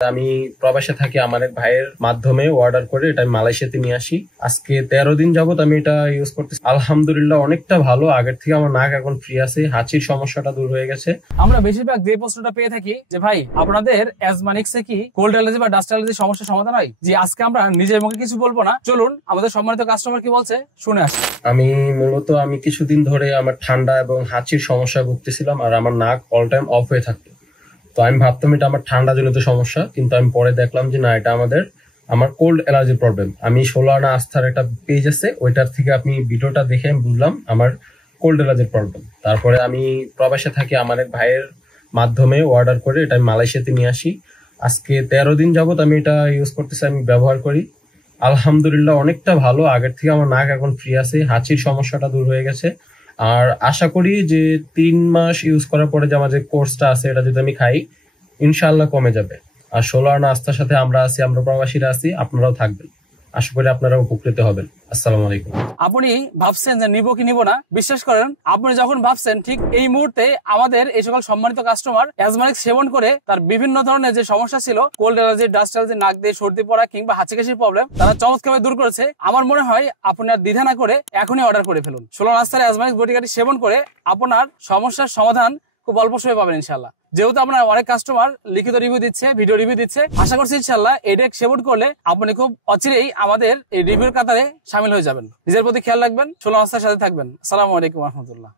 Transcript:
আমি প্রবাসে থাকি, আমার এক ভাইয়ের মাধ্যমে অর্ডার করে এটা আমি মালয়েশিয়াতে নিয়ে আসি। আজকে 13 দিন যাবত আমি এটা ইউজ করতেছি। আলহামদুলিল্লাহ অনেকটা ভালো। আগের থেকে আমার নাক এখন ফ্রি আছে, হাঁচির সমস্যাটা দূর হয়ে গেছে। আমরা বেশিরভাগ যে প্রশ্নটা পেয়ে থাকি যে ভাই আপনাদের অ্যাজমানিক্সে কি কোল্ড অ্যালার্জি বা ডাস্ট অ্যালার্জি সমস্যার সমাধান হয়? যে আজকে আমরা নিজের মুখে কিছু বলবো না, চলুন আমাদের সম্মানিত কাস্টমার কি বলছে শুনে আসি। আমি কিছুদিন ধরে আমার ঠান্ডা এবং হাঁচির সমস্যায় ভুগতেছিলাম, আর আমার নাক অল টাইম অফ হয়ে থাকতো। তো আমি ভাবতাম এটা আমার ঠান্ডা জনিত সমস্যা, কিন্তু আমি পরে দেখলাম যে না, এটা আমার কোল্ড অ্যালার্জি প্রবলেম। আমি 16 আনা আস্থার একটা পেজ আছে, ওইটার থেকে আপনি ভিডিওটা দেখে আমি বুঝলাম আমার কোল্ড অ্যালার্জির প্রবলেম। তারপরে আমি প্রবাসে থাকি, আমার এক ভাইয়ের মাধ্যমে অর্ডার করে এটা আমি মালয়েশিয়াতে নিয়ে আসি। আজকে 13 দিন যাবত আমি এটা ইউজ করতেছি, আমি ব্যবহার করি। আলহামদুলিল্লাহ অনেকটা ভালো। আগের থেকে আমার নাক এখন ফ্রি আছে, হাঁচির সমস্যাটা দূর হয়ে গেছে। আর আশা করি যে 3 মাস ইউজ করার পরে যে আমার যে কোর্সটা আছে এটা যদি আমি খাই, ইনশাআল্লাহ কমে যাবে। আর 16 আনা আস্থার সাথে আমরা আছি, আমরা প্রবাসীরা আছি, আপনারাও থাকবেন। আশা করি আপনারা উপকৃত হবেন। আসসালামু আলাইকুম। আপনি ভাবছেন যে নিবো কি নিবো না, বিশ্বাস করেন আপনি যখন ভাবছেন ঠিক এই মুহূর্তে আমাদের এই সকল সম্মানিত কাস্টমার অ্যাজমানিক্স সেবন করে তার বিভিন্ন ধরনের যে সমস্যা ছিল, কোল্ড অ্যালার্জি, ডাস্ট অ্যালার্জি, নাক দিয়ে সর্দি পড়া কিংবা হাঁচি কাশির প্রবলেম, তারা চমৎকারভাবে দূর করেছে। আমার মনে হয় আপনি আর দ্বিধা না করে এখনই অর্ডার করে ফেলুন। 16 আস্থার অ্যাজমানিক্স বটিকাটি সেবন করে আপনার সমস্যার সমাধান খুব অল্প সময় পাবেন ইনশাল্লাহ। যেহেতু আপনার অনেক কাস্টমার লিখিত রিভিউ দিচ্ছে, ভিডিও রিভিউ দিচ্ছে, আশা করছি ইনশাল্লাহ এটা সেবন করলে আপনি খুব অচিরেই আমাদের এই রিভিউর কাতারে সামিল হয়ে যাবেন। নিজের প্রতি খেয়াল রাখবেন, 16 আস্থার সাথে থাকবেন। আসসালামু আলাইকুম রহমতুল্লাহ।